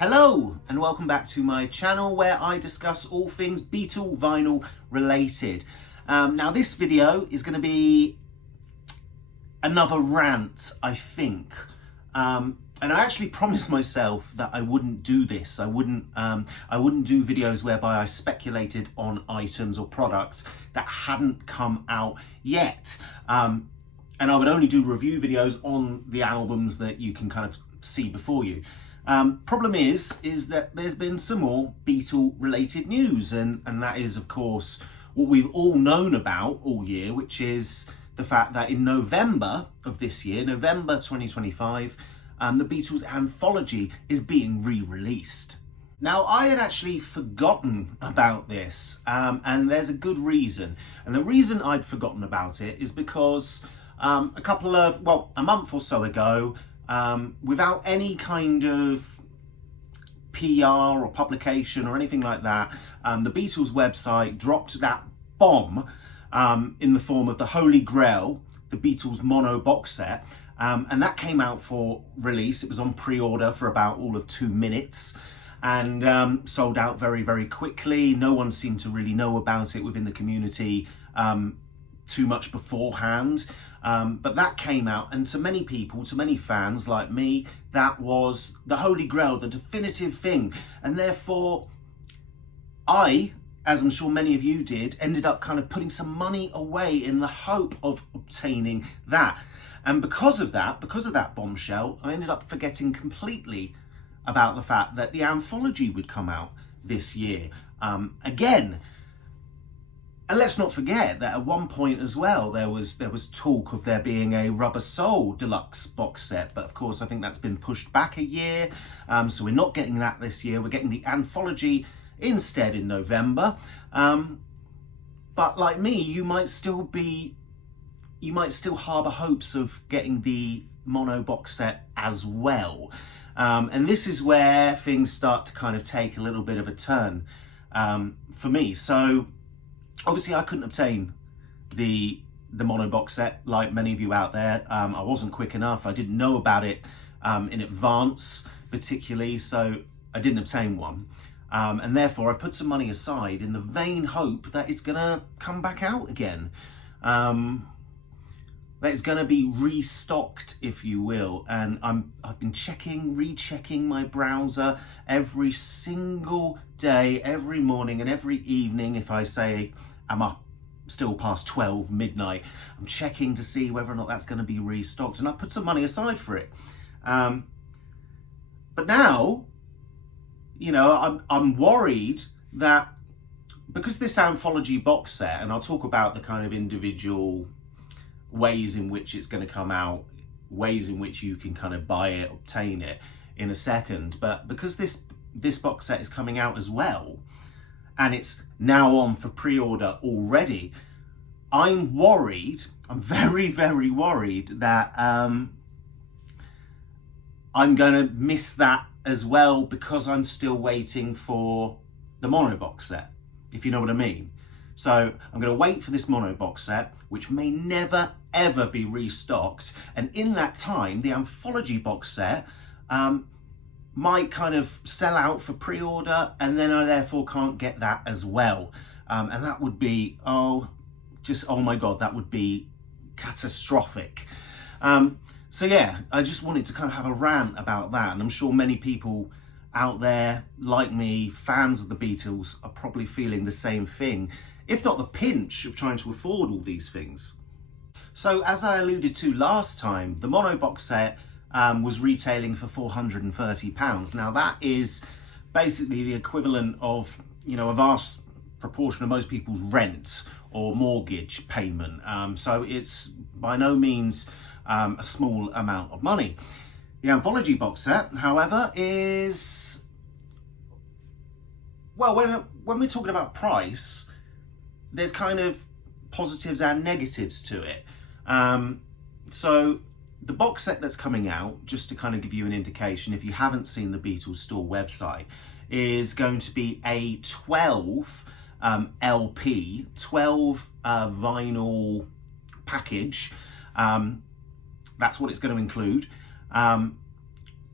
Hello and welcome back to my channel where I discuss all things Beatle vinyl related. Now this video is going to be another rant, I think. And I actually promised myself that I wouldn't do this. I wouldn't do videos whereby I speculated on items or products that hadn't come out yet. And I would only do review videos on the albums that you can kind of see before you. Problem is that there's been some more Beatle related news, and that is of course what we've all known about all year, which is the fact that in November of this year, November 2025, the Beatles Anthology is being re-released. Now, I had actually forgotten about this, and there's a good reason. And the reason I'd forgotten about it is because a month or so ago, without any kind of PR or publication or anything like that, the Beatles website dropped that bomb in the form of the Holy Grail, the Beatles Mono Boxset, and that came out for release. It was on pre-order for about all of 2 minutes and sold out very, very quickly. No one seemed to really know about it within the community too much beforehand. But that came out, and to many people, to many fans like me, that was the Holy Grail, the definitive thing. And therefore, I, as I'm sure many of you did, ended up kind of putting some money away in the hope of obtaining that. And because of that bombshell, I ended up forgetting completely about the fact that the Anthology would come out this year. Again, and let's not forget that at one point as well, there was talk of there being a Rubber Soul deluxe box set, but of course I think that's been pushed back a year, so we're not getting that this year. We're getting the Anthology instead in November. But like me, you might still harbour hopes of getting the Mono box set as well, and this is where things start to kind of take a little bit of a turn for me. So obviously, I couldn't obtain the Mono box set like many of you out there. I wasn't quick enough. I didn't know about it in advance, particularly, so I didn't obtain one. And therefore, I put some money aside in the vain hope that it's going to come back out again. That it's going to be restocked, if you will. And I've been rechecking my browser every single day, every morning and every evening. If I say I'm up still past 12 midnight, I'm checking to see whether or not that's going to be restocked, and I put some money aside for it. But now, you know, I'm worried that because this Anthology box set, and I'll talk about the kind of individual ways in which it's going to come out, ways in which you can kind of buy it, obtain it in a second, but because this box set is coming out as well, and it's now on for pre-order already, I'm worried, I'm very, very worried that I'm going to miss that as well, because I'm still waiting for the Mono box set, if you know what I mean. So I'm going to wait for this Mono box set, which may never, ever be restocked. And in that time, the Anthology box set might kind of sell out for pre-order, and then I therefore can't get that as well. And that would be, oh my God, that would be catastrophic. So yeah, I just wanted to kind of have a rant about that. And I'm sure many people out there, like me, fans of the Beatles, are probably feeling the same thing, if not the pinch of trying to afford all these things. So as I alluded to last time, the Mono box set was retailing for £430. Now that is basically the equivalent of, you know, a vast proportion of most people's rent or mortgage payment. So it's by no means a small amount of money. The Anthology box set, however, is, well, when we're talking about price, there's kind of positives and negatives to it. So the box set that's coming out, just to kind of give you an indication, if you haven't seen the Beatles store website, is going to be a 12 LP, 12 vinyl package. That's what it's going to include.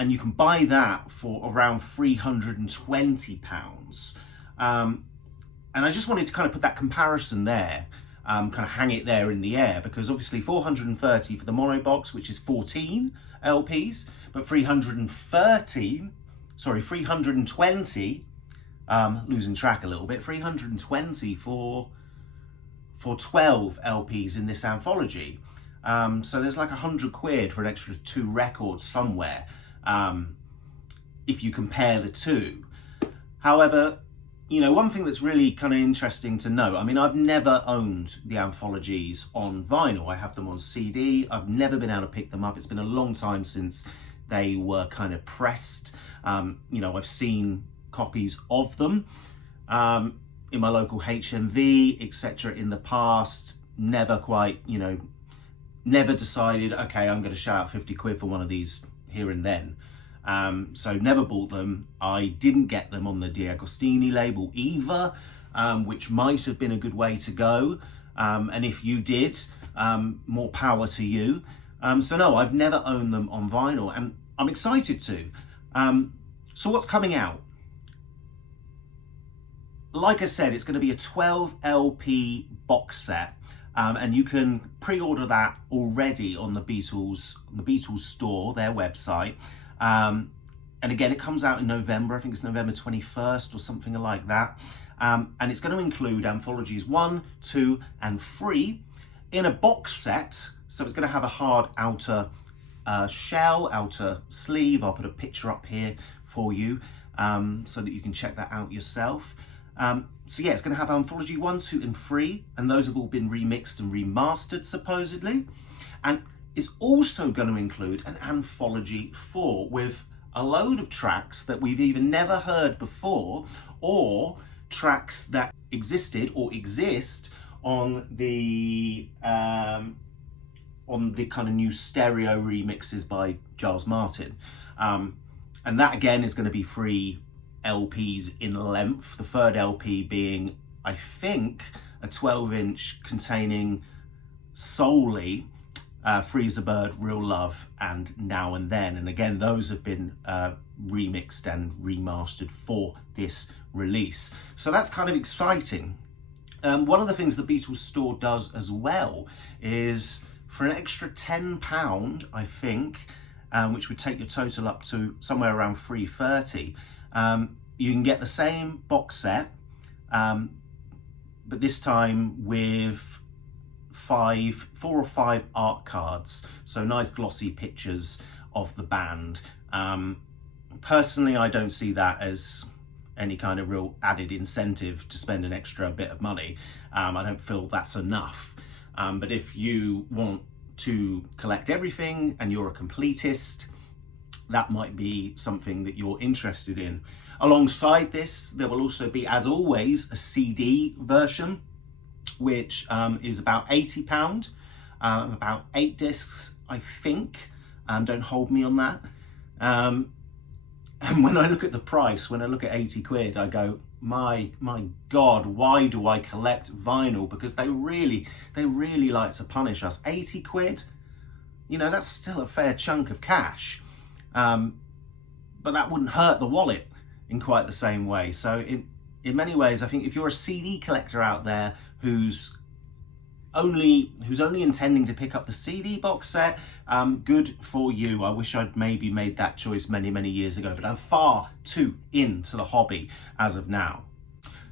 and you can buy that for around £320. And I just wanted to kind of put that comparison there, kind of hang it there in the air, because obviously 430 for the mono box, which is 14 LPs, but 320, losing track a little bit, 320 for 12 LPs in this anthology. So there's like £100 for an extra 2 records somewhere, if you compare the two. However, you know, one thing that's really kind of interesting to note, I mean, I've never owned the anthologies on vinyl. I have them on CD. I've never been able to pick them up. It's been a long time since they were kind of pressed. You know, I've seen copies of them in my local HMV, etc. in the past. Never quite, you know, never decided, okay, I'm going to shell out 50 quid for one of these here and then. So never bought them. I didn't get them on the D'Agostini label either, which might have been a good way to go. And if you did, more power to you. So no, I've never owned them on vinyl, and I'm excited to. So what's coming out? Like I said, it's going to be a 12 LP box set. And you can pre-order that already on the Beatles store, their website. And again, it comes out in November. I think it's November 21st or something like that. And it's going to include anthologies 1, 2, and 3 in a box set. So it's going to have a hard outer shell, outer sleeve. I'll put a picture up here for you so that you can check that out yourself. So yeah, it's going to have Anthology 1, 2, and 3, and those have all been remixed and remastered, supposedly. And it's also going to include an Anthology 4 with a load of tracks that we've either never heard before, or tracks that existed or exist on the kind of new stereo remixes by Giles Martin. And that again is going to be 3 LPs in length, the third LP being, I think, a 12-inch containing solely Freeze a Bird, Real Love, and Now and Then. And again, those have been remixed and remastered for this release. So that's kind of exciting. One of the things the Beatles store does as well is, for an extra £10, I think, which would take your total up to somewhere around $3.30, you can get the same box set, but this time with 4 or 5 art cards, so nice glossy pictures of the band. Personally, I don't see that as any kind of real added incentive to spend an extra bit of money. I don't feel that's enough. But if you want to collect everything and you're a completist, that might be something that you're interested in. Alongside this, there will also be, as always, a CD version, which is about £80, about 8 discs, I think. Don't hold me on that. And when I look at the price, when I look at 80 quid, I go, my God, why do I collect vinyl? Because they really like to punish us. 80 quid, you know, that's still a fair chunk of cash. But that wouldn't hurt the wallet in quite the same way. So in many ways, I think if you're a CD collector out there who's only intending to pick up the CD box set, good for you. I wish I'd maybe made that choice many years ago, but I'm far too into the hobby as of now.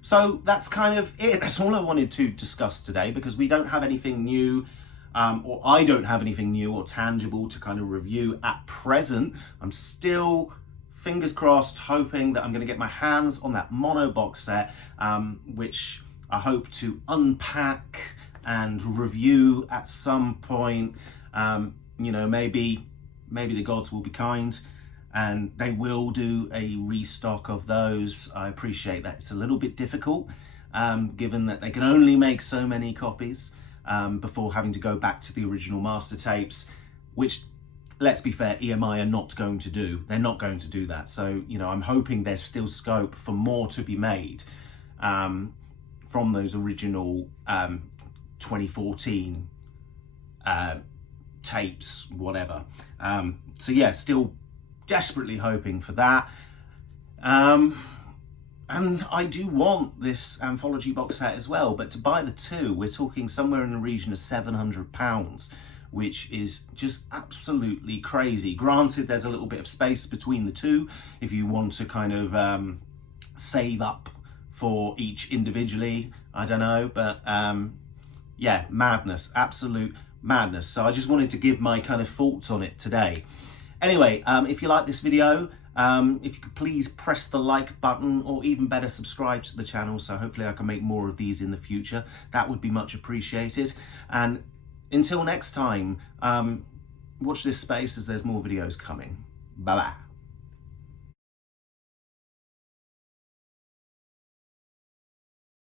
So that's kind of it. That's all I wanted to discuss today, because we don't have anything new, or I don't have anything new or tangible to kind of review at present. I'm still, fingers crossed, hoping that I'm going to get my hands on that mono box set, which I hope to unpack and review at some point. You know, maybe the gods will be kind and they will do a restock of those. I appreciate that it's a little bit difficult, given that they can only make so many copies before having to go back to the original master tapes, which, let's be fair, EMI are not going to do. They're not going to do that. So, you know, I'm hoping there's still scope for more to be made from those original 2014 tapes, whatever. So yeah, still desperately hoping for that. And I do want this Anthology box set as well, but to buy the two, we're talking somewhere in the region of £700, which is just absolutely crazy. Granted, there's a little bit of space between the two if you want to kind of save up for each individually. I don't know, but yeah, madness, absolute madness. So I just wanted to give my kind of thoughts on it today. Anyway, if you like this video, if you could please press the like button, or even better, subscribe to the channel, so hopefully I can make more of these in the future. That would be much appreciated. And until next time, watch this space as there's more videos coming. Bye bye.